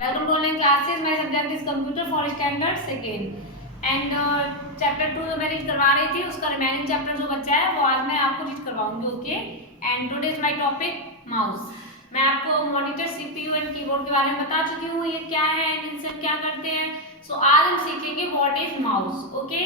Welcome to online classes. My subject is computer for standard second and chapter 2 जो मैं read करवा रही थी उसका रिमेनिंग चैप्टर जो बचा है वो आज मैं आपको रीड करवाऊंगी. Okay. And today is my topic mouse. मैं आपको मॉनिटर, सीपीयू एंड कीबोर्ड के बारे में बता चुकी हूँ ये क्या है एंड इनसे क्या करते हैं. सो आज हम सीखेंगे what is mouse. Okay.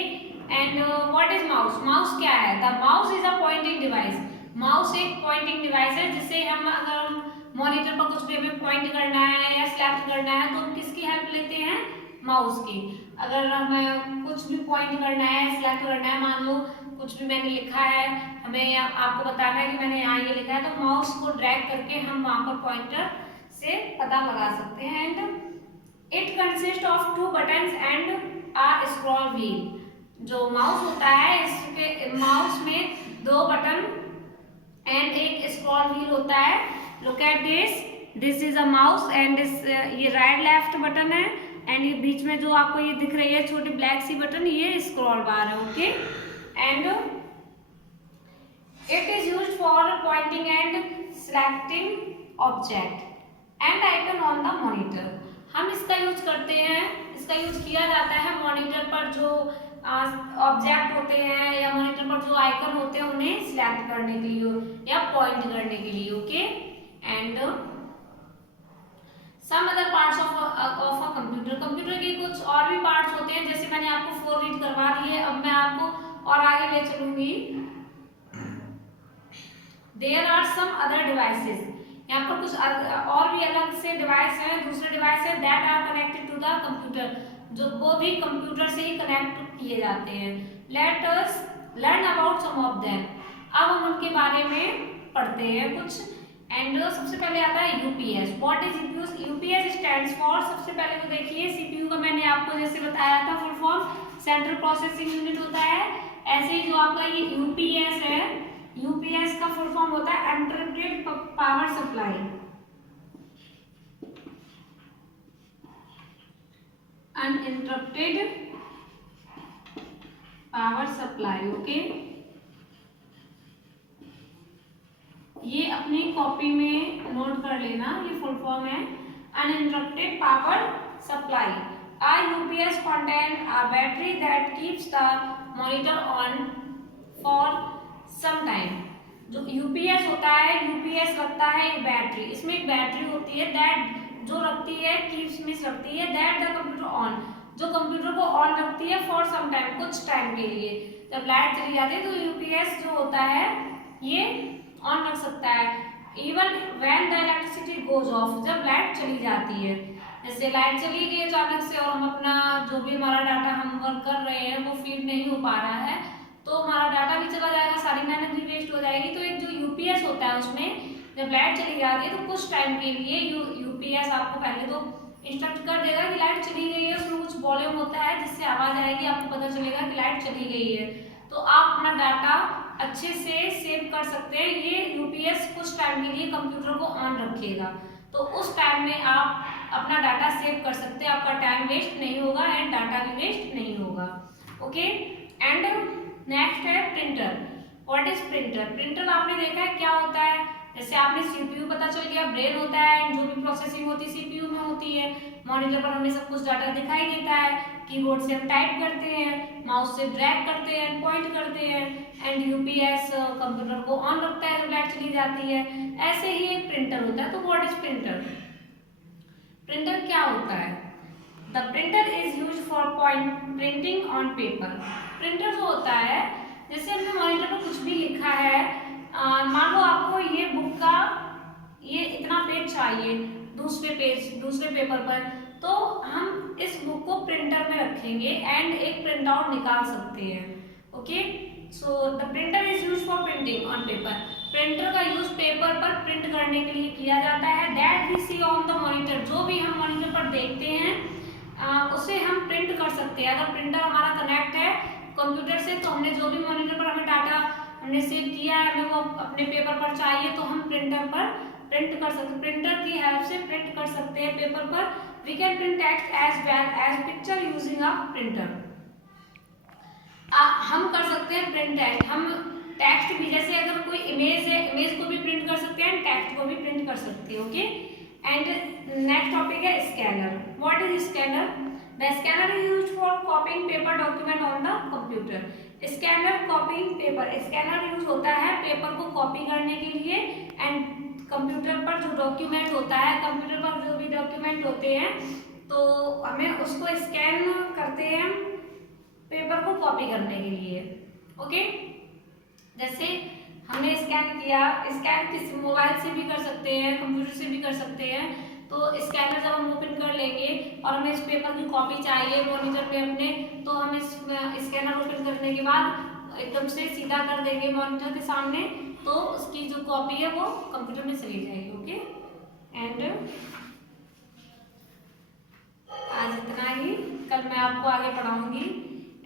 And what is mouse. Mouse क्या है? The mouse is a pointing device. Mouse एक पॉइंटिंग डिवाइस है जिससे हम अगर मॉनिटर पर कुछ भी हमें पॉइंट करना है या सेलेक्ट करना है तो हम किसकी हेल्प लेते हैं? माउस की. अगर हमें कुछ भी पॉइंट करना है, सेलेक्ट करना है, मान लो कुछ भी मैंने लिखा है, हमें आपको बताना है कि मैंने यहाँ ये लिखा है, तो माउस को ड्रैग करके हम वहां पर पॉइंटर से पता लगा सकते हैं. And it consist of 2 buttons and a scroll wheel. जो माउस होता है इसके माउस में 2 बटन एंड एक स्क्रॉल व्हील होता है. Look at this is a mouse and ये राइट लेफ्ट बटन है एंड ये बीच में जो आपको ये दिख रही है छोटी ब्लैक सी बटन, ये स्क्रॉल बार है. Okay. And it is used for pointing and selecting object and icon on the monitor. हम इसका यूज करते हैं, इसका यूज किया जाता है मॉनिटर पर जो ऑब्जेक्ट होते हैं या मॉनिटर पर जो आइकन होते हैं उन्हें सिलेक्ट करने के लिए या पॉइंट करने के लिए. Okay. And some other parts of a computer. Computer के कुछ और भी पार्ट्स होते हैं, जैसे मैंने आपको 4 रीड करवा दिए. अब मैं आपको और आगे ले चलूंगी. There are some other devices. यहाँ पर कुछ और भी अलग से डिवाइस है, दूसरे डिवाइस है that are connected to the computer, जो वो भी कंप्यूटर से ही कनेक्ट किए जाते हैं. Let us learn about some of them. अब हम उनके बारे में पढ़ते हैं कुछ. एंड सबसे पहले आता है UPS. What is UPS? UPS stands for, सबसे पहले तो देखिए सीपीयू का मैंने आपको जैसे बताया था full form central processing unit होता है. ऐसे ही जो आपका ये यूपीएस है, यूपीएस का फुल फॉर्म होता है uninterrupted power supply. Uninterrupted power supply. Okay. ये अपनी कॉपी में नोट कर लेना, ये फुल फॉर्म है uninterrupted power supply. A UPS contains a battery that keeps the monitor on for some time. जो यूपीएस होता है, यूपीएस रखता है एक बैटरी. इसमें एक बैटरी होती है दैट जो रखती है कीप्स मींस रखती है दैट द कंप्यूटर ऑन, जो कंप्यूटर को ऑन रखती है फॉर सम टाइम, कुछ टाइम के लिए. जब लाइट चली जाती है तो यूपीएस जो होता है ये ऑन रख सकता है. Even when the electricity goes off, जब लाइट चली जाती है, जैसे लाइट चली गई अचानक से और हम अपना जो भी हमारा डाटा हम वर्क कर रहे हैं वो फीड नहीं हो पा रहा है तो हमारा डाटा भी चला जाएगा, सारी मेहनत भी वेस्ट हो जाएगी. तो एक जो यूपीएस होता है उसमें जब लाइट चली जाती है तो कुछ टाइम के लिए यूपीएस आपको पहले तो इंस्ट्रक्ट कर देगा कि लाइट चली गई है. उसमें कुछ वॉल्यूम होता है जिससे आवाज आएगी, आपको पता चलेगा कि लाइट चली गई है. तो आप अपना डाटा अच्छे से सेव कर सकते हैं. ये यूपीएस कुछ टाइम के लिए कंप्यूटर को ऑन रखेगा, तो उस टाइम में आप अपना डाटा सेव कर सकते हैं. आपका टाइम वेस्ट नहीं होगा एंड डाटा भी वेस्ट नहीं होगा. ओके. एंड नेक्स्ट है printer. What is printer? Printer आपने देखा है क्या होता है. जैसे आपने सीपीयू पता चल गया, ब्रेन होता है एंड जो भी प्रोसेसिंग होती है सीपीयू में होती है. मॉनिटर पर हमें सब कुछ डाटा दिखाई देता है. कीबोर्ड से हम टाइप करते हैं, माउस से ड्रैग करते हैं, पॉइंट करते हैं एंड यूपीएस कंप्यूटर को ऑन रखता है जब लाइट चली जाती है. ऐसे ही एक प्रिंटर होता है. तो व्हाट इज प्रिंटर? प्रिंटर क्या होता है? The printer is used for printing on paper. Printer जो होता है, जैसे हमने मॉनिटर पर कुछ भी लिखा है, मान लो आपको ये बुक का ये इतना पेज चाहिए दूसरे पेपर पर, तो हम इस बुक को प्रिंटर में रखेंगे एंड एक प्रिंट आउट निकाल सकते हैं. Okay. So the printer is used for printing on paper. Printer का यूज पेपर पर प्रिंट करने के लिए किया जाता है. That we see on the monitor, जो भी हम मॉनिटर पर देखते हैं उसे हम प्रिंट कर सकते हैं. अगर प्रिंटर हमारा कनेक्ट है कंप्यूटर से तो हमने जो भी मॉनिटर पर हमें डाटा हमने सेव किया है हमें वो अपने पेपर पर चाहिए तो हम प्रिंटर पर प्रिंट कर सकते हैं. प्रिंटर की हेल्प से प्रिंट कर सकते हैं पेपर पर. We can print text as well as picture using a printer. हम कर सकते हैं प्रिंट टेक्स्ट. हम टेक्स्ट भी, जैसे अगर कोई इमेज है, इमेज को भी प्रिंट कर सकते हैं, टेक्स्ट को भी प्रिंट कर सकते हैं. ओके. एंड नेक्स्ट टॉपिक है scanner. What is scanner? The scanner is used for कॉपिंग paper document on the computer. Scanner कॉपिंग paper, scanner use होता है पेपर को कॉपी करने के लिए एंड कंप्यूटर पर जो डॉक्यूमेंट होता है, कंप्यूटर पर जो भी डॉक्यूमेंट होते हैं तो हमें उसको स्कैन करते हैं पेपर को कॉपी करने के लिए। ओके, जैसे हमने स्कैन किया, स्कैन किस मोबाइल से भी कर सकते हैं, कंप्यूटर से भी कर सकते हैं। तो स्कैनर जब हम ओपन कर लेंगे और हमें इस पेपर की कॉपी चाहिए मॉनिटर पे अपने, तो हम इस स्कैनर ओपन करने के बाद एकदम से सीधा कर देंगे मॉनिटर के सामने, तो उसकी जो कॉपी है वो कंप्यूटर में चली जाएगी। ओके, एंड आज इतना ही, कल मैं आपको आगे पढ़ाऊंगी।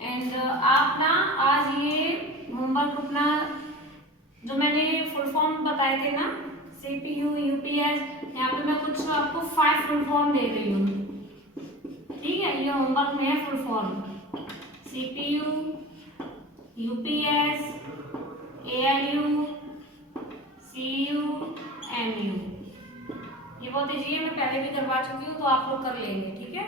एंड आप ना आज ये होमवर्क अपना जो मैंने फुल फॉर्म बताए थे ना, CPU, UPS, यहाँ पे मैं कुछ आपको 5 फुल फॉर्म दे रही हूँ, ठीक है? ये होमवर्क में है full form, CPU, UPS, ALU, CU, MU। ये बहुत ईजी है, मैं पहले भी करवा चुकी हूँ तो आप लोग कर लेंगे, ठीक है?